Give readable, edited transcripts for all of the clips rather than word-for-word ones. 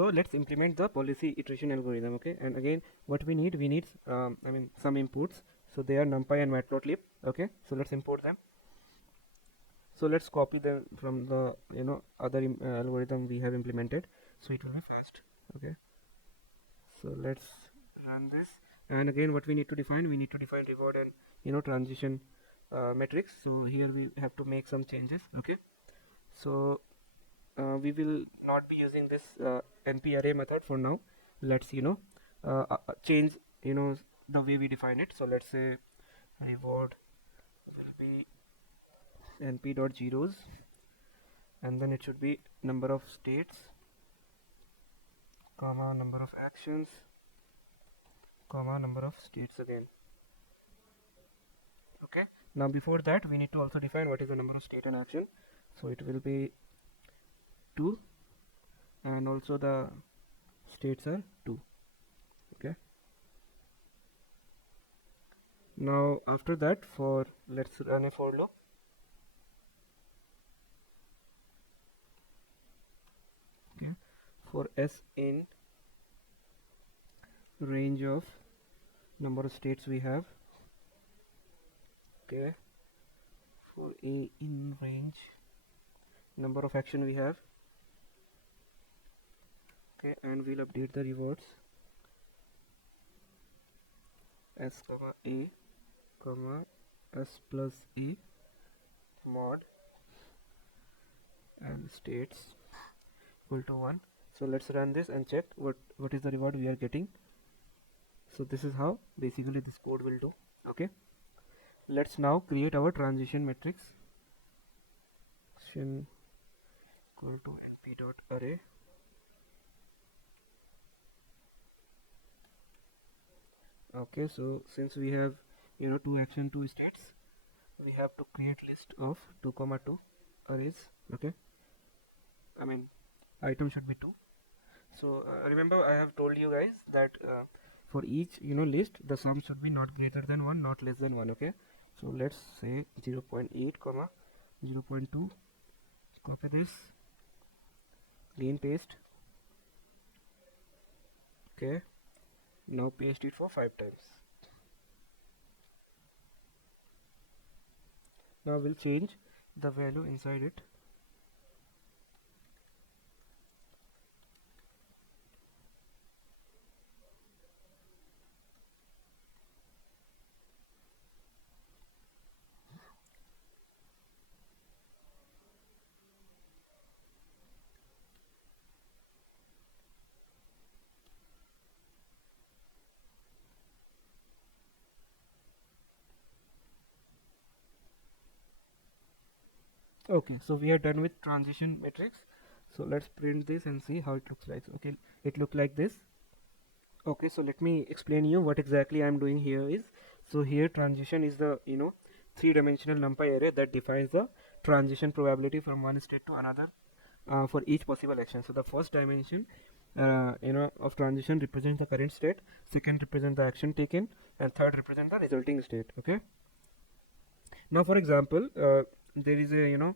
So let's implement the policy iteration algorithm. Okay, and again what we need some inputs. So they are numpy and matplotlib. Okay, so let's import them. So let's copy them from the other algorithm we have implemented, so it will be fast. Okay, so let's run this, and again what we need to define, reward and transition metrics. So here we have to make some changes. Okay, so we will not be using this np array method for now. Let's change the way we define it. So let's say reward will be np dot zeros, and then it should be number of states, comma number of actions, comma number of states again. Okay, now before that we need to also define what is the number of state and action. So it will be 2, and also the states are 2. Okay, now after that, let's run a for loop. Okay, for s in range of number of states we have. Okay, for a in range number of action we have. Okay, and we'll update the rewards s comma a comma s plus a mod and states equal to 1. So let's run this and check what is the reward we are getting. So this is how basically this code will do. Okay, let's now create our transition matrix. Action equal to np dot array. Okay, so since we have 2 action 2 states, we have to create list of 2,2 arrays. Okay, I mean item should be 2. So remember I have told you guys that for each list, the sum should be not greater than 1, not less than 1. Okay, so let's say 0.8 comma 0.2. Copy this, clean paste. Okay, now paste it for 5 times. Now we'll change the value inside it. Okay, so we are done with transition matrix. So let's print this and see how it looks like. Okay, it looked like this. Okay, so let me explain you what exactly I'm doing here is. So here transition is the 3-dimensional numpy array that defines the transition probability from one state to another for each possible action. So the first dimension of transition represents the current state, second represents the action taken, and third represents the resulting state. Okay, now for example there is a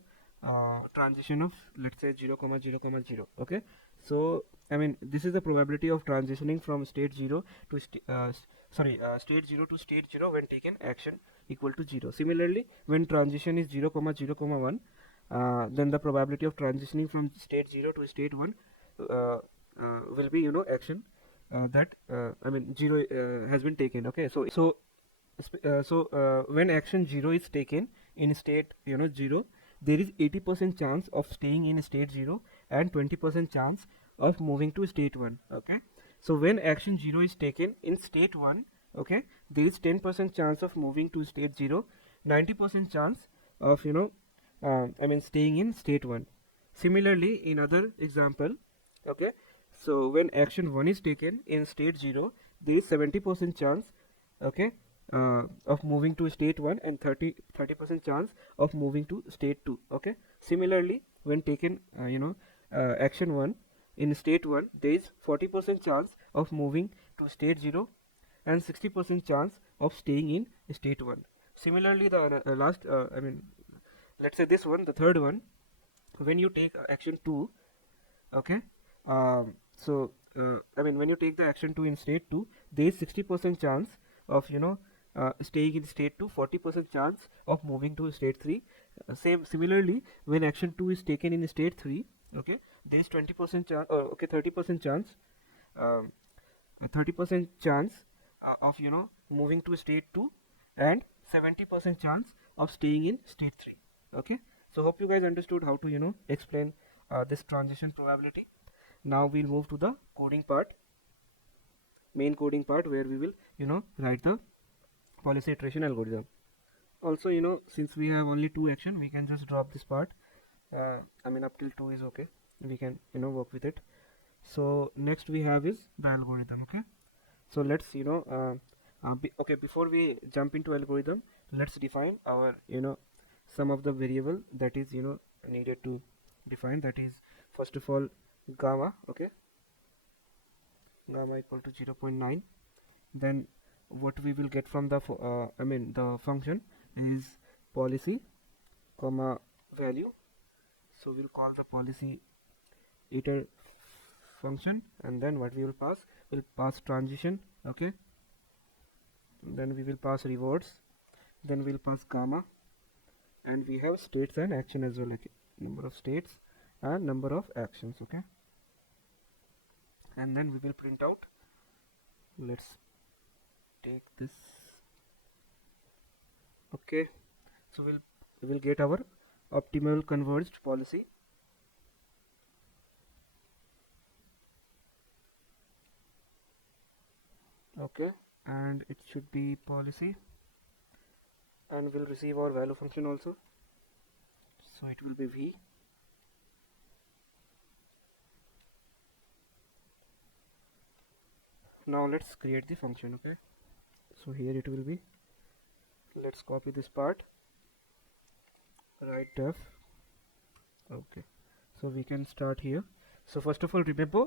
transition of, let's say, 0, 0, 0. Okay, so I mean this is the probability of transitioning from state 0 to state 0 to state 0 when taken action equal to 0. Similarly, when transition is 0, 0, 1, then the probability of transitioning from state 0 to state 1 will be action that 0 has been taken. Okay, so when action 0 is taken in state 0, there is 80% chance of staying in state 0 and 20% chance of moving to state 1. Okay, so when action 0 is taken in state 1, okay, there is 10% chance of moving to state 0, 90% chance of staying in state 1. Similarly, in other example, okay, so when action 1 is taken in state 0, there is 70% chance, okay, of moving to state 1 and 30% chance of moving to state 2. Okay, similarly, when taken action 1 in state 1, there is 40% chance of moving to state 0 and 60% chance of staying in state 1. Similarly, the let's say this one, the third one, when you take action 2, okay, So I mean, when you take the action 2 in state 2, there is 60% chance of staying in state 2, 40% chance of moving to state 3. Similarly, when action 2 is taken in state 3, okay, there is 20% chance, okay, 30% chance, um, a 30% chance of moving to state 2, and 70% chance of staying in state 3. Okay, so hope you guys understood how to explain this transition probability. Now we'll move to the coding part, main coding part, where we will write the policy iteration algorithm. Also, since we have only two action, we can just drop this part. I mean, up till 2 is okay, we can work with it. So next we have is the algorithm. Okay, so let's okay, before we jump into algorithm, let's define our some of the variable that is needed to define. That is, first of all, gamma. Okay, gamma equal to 0.9. Then what we will get from the the function is policy comma value. So we'll call the policy iter function, and then what we will pass, transition. Okay, then we will pass rewards, then we'll pass gamma, and we have states and action as well, like number of states and number of actions. Okay, and then we will print out. Let's take this. Okay, so we will get our optimal converged policy. Okay, and it should be policy, and we'll receive our value function also, so it will be v. Now let's create the function. Okay, so here it will be, let's copy this part, write def. Okay, so we can start here. So first of all, remember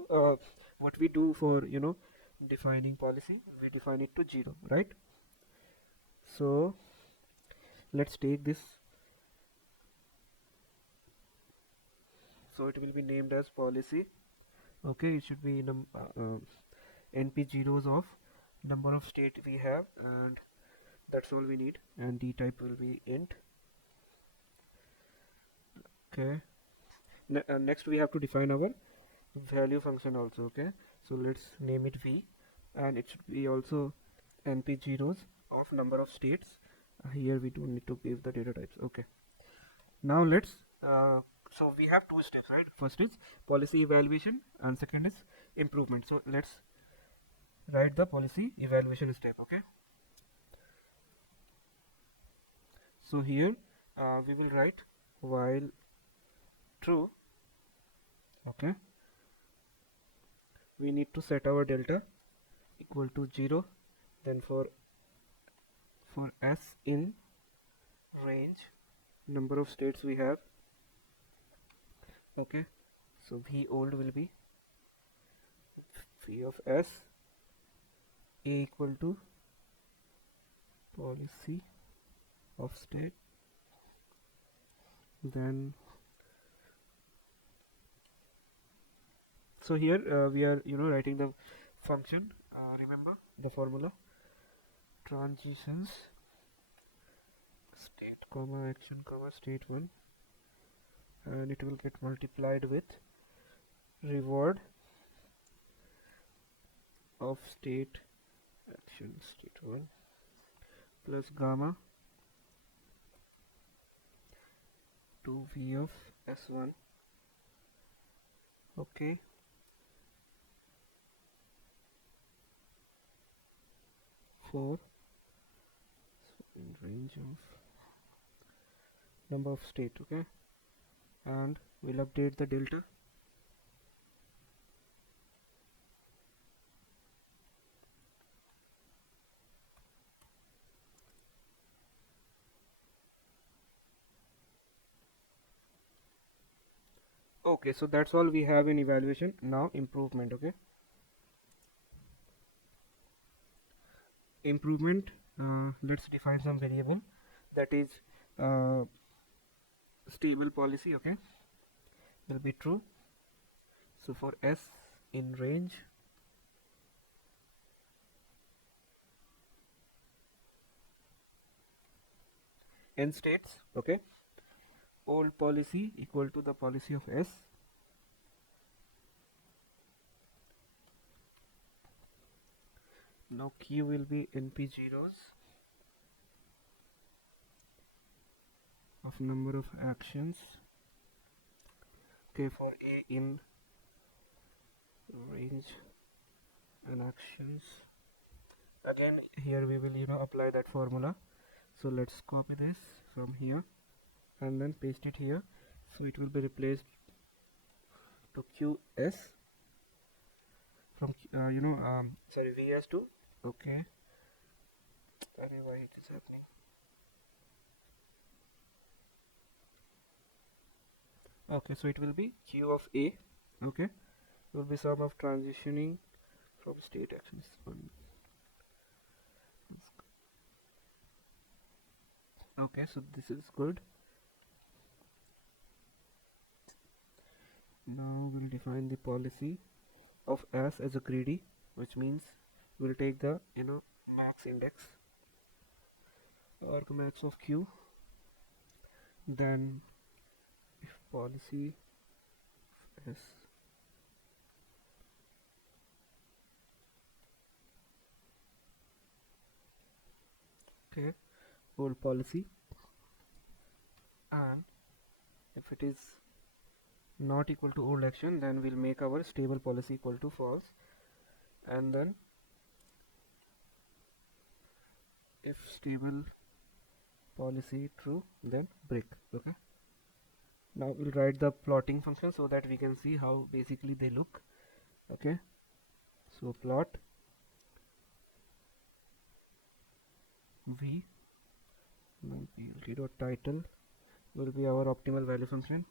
what we do for defining policy. We define it to 0, right? So let's take this. So it will be named as policy. Okay, it should be np zeros of number of state we have, and that's all we need, and the type will be int. Okay, next we have to define our value function also. Okay, so let's name it v, and it should be also np zeros of number of states. Here we don't need to give the data types. Okay, now let's so we have two steps, right? First is policy evaluation, and second is improvement. So let's write the policy evaluation step. Okay, so here we will write while true. Okay, we need to set our delta equal to 0. Then for s in range, number of states we have. Okay, so v old will be v of s a equal to policy of state. Then so here we are writing the function. Remember the formula: transitions state comma action comma state 1, and it will get multiplied with reward of state action state 1 plus gamma to v of s1. Okay, for in range of number of state. Okay, and we'll update the delta. Okay, so that's all we have in evaluation. Now improvement. Okay, improvement, let's define some variable that is stable policy. Okay, will be true. So for s in range n states. Okay, old policy equal to the policy of S. Now Q will be NP zeros of number of actions. Okay, for A in range and actions. Again, here we will apply that formula. So let's copy this from here and then paste it here. So it will be replaced to QS from sorry, VS2. Okay, sorry, why it is happening. Okay, so it will be Q of A. Okay, it will be sum of transitioning from state actions. Okay, so this is good. Now we'll define the policy of S as a greedy, which means we'll take the max index or max of Q. Then if policy S okay, old policy, and if it is not equal to old action, then we'll make our stable policy equal to false, and then if stable policy true, then break. Okay, now we'll write the plotting function so that we can see how basically they look. Okay, so plot v plt dot title will be our optimal value function.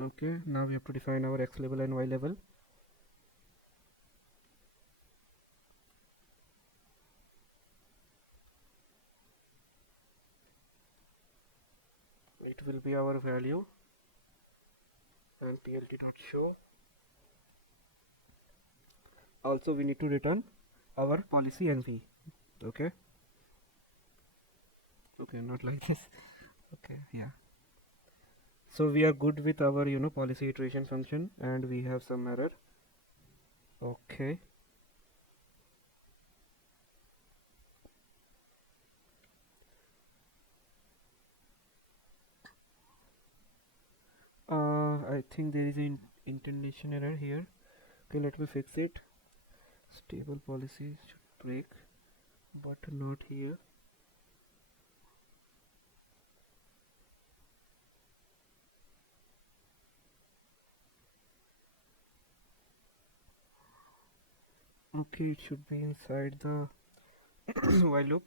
Okay, now we have to define our x level and y level. It will be our value and plt dot show. Also we need to return our policy NV. Okay, not like this. Okay, yeah, so we are good with our policy iteration function, and we have some error. Okay, I think there is an indentation error here. Okay, let me fix it. Stable policy should break, but not here. Okay, it should be inside the while loop.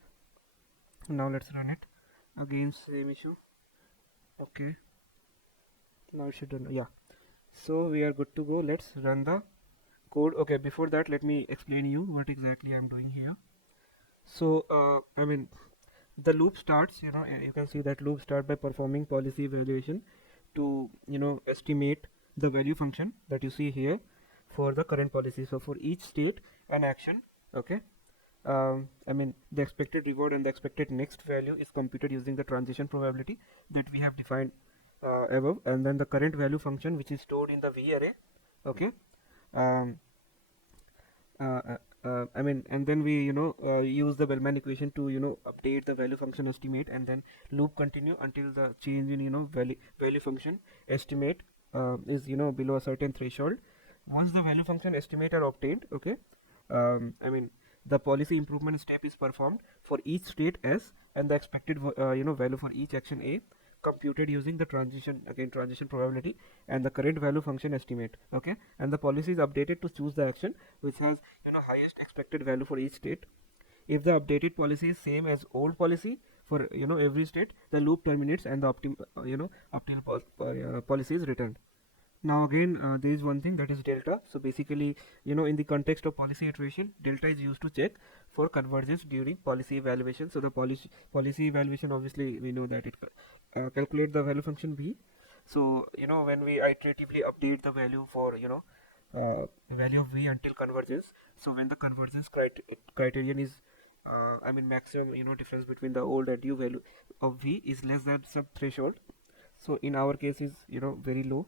Now let's run it. Again, same issue. Okay, now it should run. Yeah, so we are good to go. Let's run the code. Okay, before that, let me explain you what exactly I'm doing here. So I mean, the loop starts, you can see that loop start by performing policy evaluation to estimate the value function that you see here for the current policy. So for each state and action, okay, I mean, the expected reward and the expected next value is computed using the transition probability that we have defined above, and then the current value function, which is stored in the V array. Okay, um, I mean, and then we use the Bellman equation to update the value function estimate, and then loop continue until the change in value function estimate is below a certain threshold. Once the value function estimate are obtained, okay, I mean, the policy improvement step is performed for each state S, and the expected value for each action A computed using the transition probability and the current value function estimate. Okay, and the policy is updated to choose the action which has highest expected value for each state. If the updated policy is same as old policy for every state, the loop terminates and the optimal policy is returned. Now again, there is one thing, that is delta. So basically, in the context of policy iteration, delta is used to check for convergence during policy evaluation. So the policy evaluation, obviously we know that it calculate the value function v, So when we iteratively update the value for value of v until convergence. So when the convergence criterion is maximum difference between the old and new value of v is less than some threshold. So in our case is very low.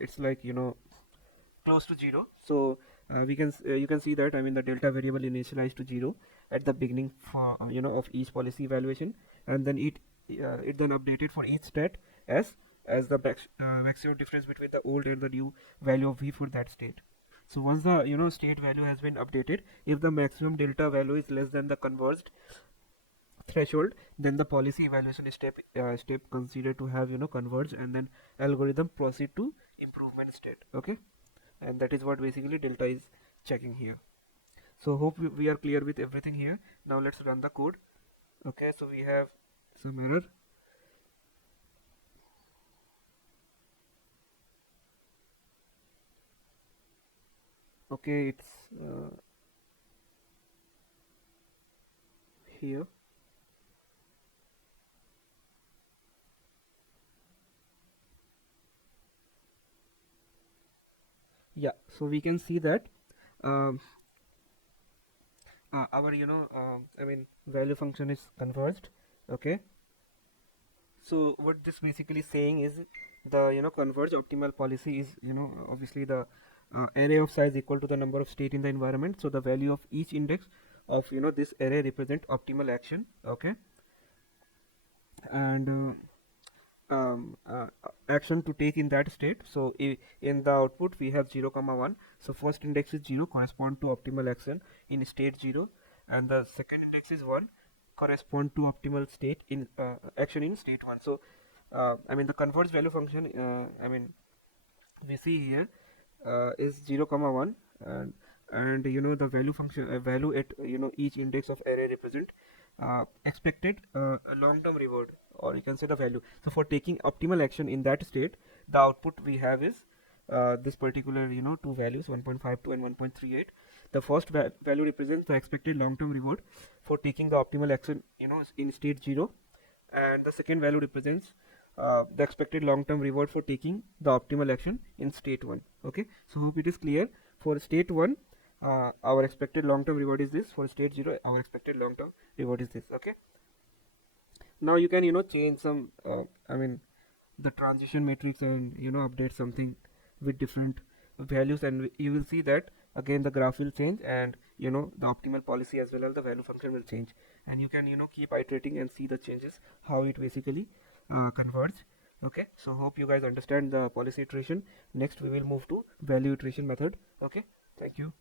It's like close to 0. So you can see that the delta variable initialized to 0 at the beginning for of each policy evaluation, and then it then updated for each state as the maximum difference between the old and the new value of v for that state. So once the state value has been updated, if the maximum delta value is less than the converged threshold, then the policy evaluation step considered to have converge, and then algorithm proceed to improvement state. Okay, and that is what basically delta is checking here. So hope we are clear with everything here. Now let's run the code. Okay, so we have some error. Okay, it's here. Yeah, so we can see that um, our value function is converged. Okay, so what this basically saying is the converge optimal policy is obviously the array of size equal to the number of state in the environment. So the value of each index of this array represent optimal action. Okay, and action to take in that state. So in the output we have 0 comma 1. So first index is 0, correspond to optimal action in state 0, and the second index is 1, correspond to optimal state in action in state 1. So the converge value function we see here is 0 comma 1, and the value function value at each index of array represent expected a long-term reward, or you can say the value. So for taking optimal action in that state, the output we have is this particular two values, 1.52 and 1.38. The first value represents the expected long-term reward for taking the optimal action in state 0, and the second value represents the expected long-term reward for taking the optimal action in state 1. Okay, so hope it is clear. For state 1, our expected long-term reward is this. For state 0, our expected long-term reward is this. Okay, now you can change some the transition matrix, and update something with different values, and you will see that again the graph will change, and the optimal policy as well as the value function will change, and you can keep iterating and see the changes, how it basically converge. Okay, so hope you guys understand the policy iteration. Next we will move to value iteration method. Okay, thank you.